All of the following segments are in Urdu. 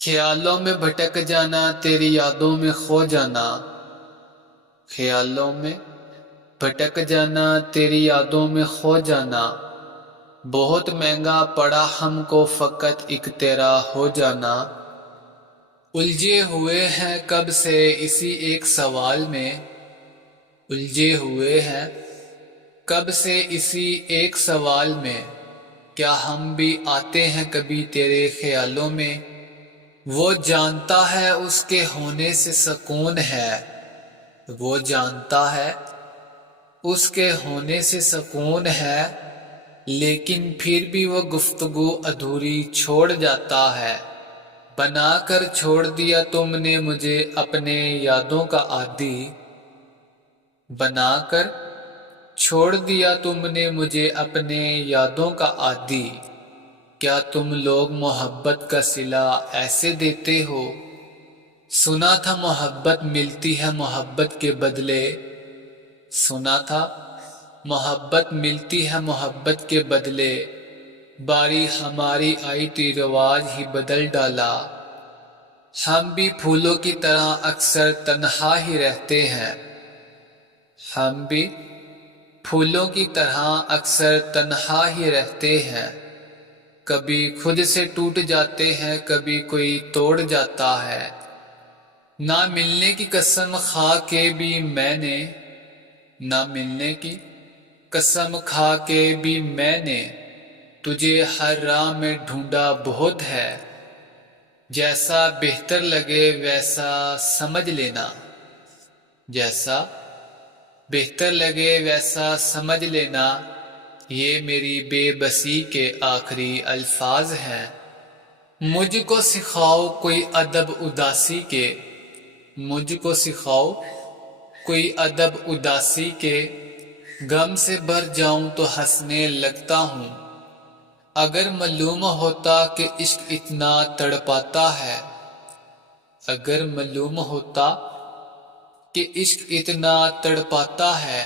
خیالوں میں بھٹک جانا، تیری یادوں میں کھو جانا، خیالوں میں بھٹک جانا، تیری یادوں میں کھو جانا، بہت مہنگا پڑا ہم کو فقط ایک تیرا ہو جانا۔ الجھے ہوئے ہیں کب سے اسی ایک سوال میں، الجھے ہوئے ہیں کب سے اسی ایک سوال میں، کیا ہم بھی آتے ہیں کبھی تیرے خیالوں میں؟ وہ جانتا ہے اس کے ہونے سے سکون ہے، وہ جانتا ہے اس کے ہونے سے سکون ہے، لیکن پھر بھی وہ گفتگو ادھوری چھوڑ جاتا ہے۔ بنا کر چھوڑ دیا تم نے مجھے اپنے یادوں کا عادی، بنا کر چھوڑ دیا تم نے مجھے اپنے یادوں کا عادی۔ کیا تم لوگ محبت کا صلہ ایسے دیتے ہو؟ سنا تھا محبت ملتی ہے محبت کے بدلے، سنا تھا محبت ملتی ہے محبت کے بدلے، باری ہماری آئی تھی رواج ہی بدل ڈالا۔ ہم بھی پھولوں کی طرح اکثر تنہا ہی رہتے ہیں، ہم بھی پھولوں کی طرح اکثر تنہا ہی رہتے ہیں، کبھی خود سے ٹوٹ جاتے ہیں، کبھی کوئی توڑ جاتا ہے۔ نہ ملنے کی قسم کھا کے بھی میں نے، نہ ملنے کی قسم کھا کے بھی میں نے تجھے ہر راہ میں ڈھونڈا بہت ہے، جیسا بہتر لگے ویسا سمجھ لینا، جیسا بہتر لگے ویسا سمجھ لینا، یہ میری بے بسی کے آخری الفاظ ہیں۔ مجھ کو سکھاؤ کوئی ادب اداسی کے، مجھ کو سکھاؤ کوئی ادب اداسی کے، غم سے بھر جاؤں تو ہنسنے لگتا ہوں۔ اگر معلوم ہوتا کہ عشق اتنا تڑپاتا ہے، اگر معلوم ہوتا کہ عشق اتنا تڑپاتا ہے،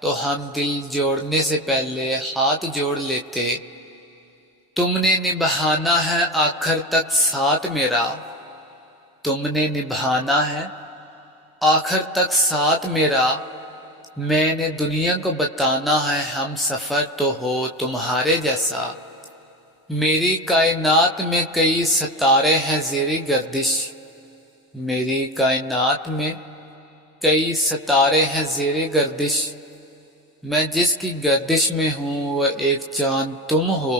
تو ہم دل جوڑنے سے پہلے ہاتھ جوڑ لیتے۔ تم نے نبھانا ہے آخر تک ساتھ میرا، تم نے نبھانا ہے آخر تک ساتھ میرا، میں نے دنیا کو بتانا ہے ہم سفر تو ہو تمہارے جیسا۔ میری کائنات میں کئی ستارے ہیں زیر گردش، میری کائنات میں کئی ستارے ہیں زیر گردش، میں جس کی گردش میں ہوں وہ ایک چاند تم ہو۔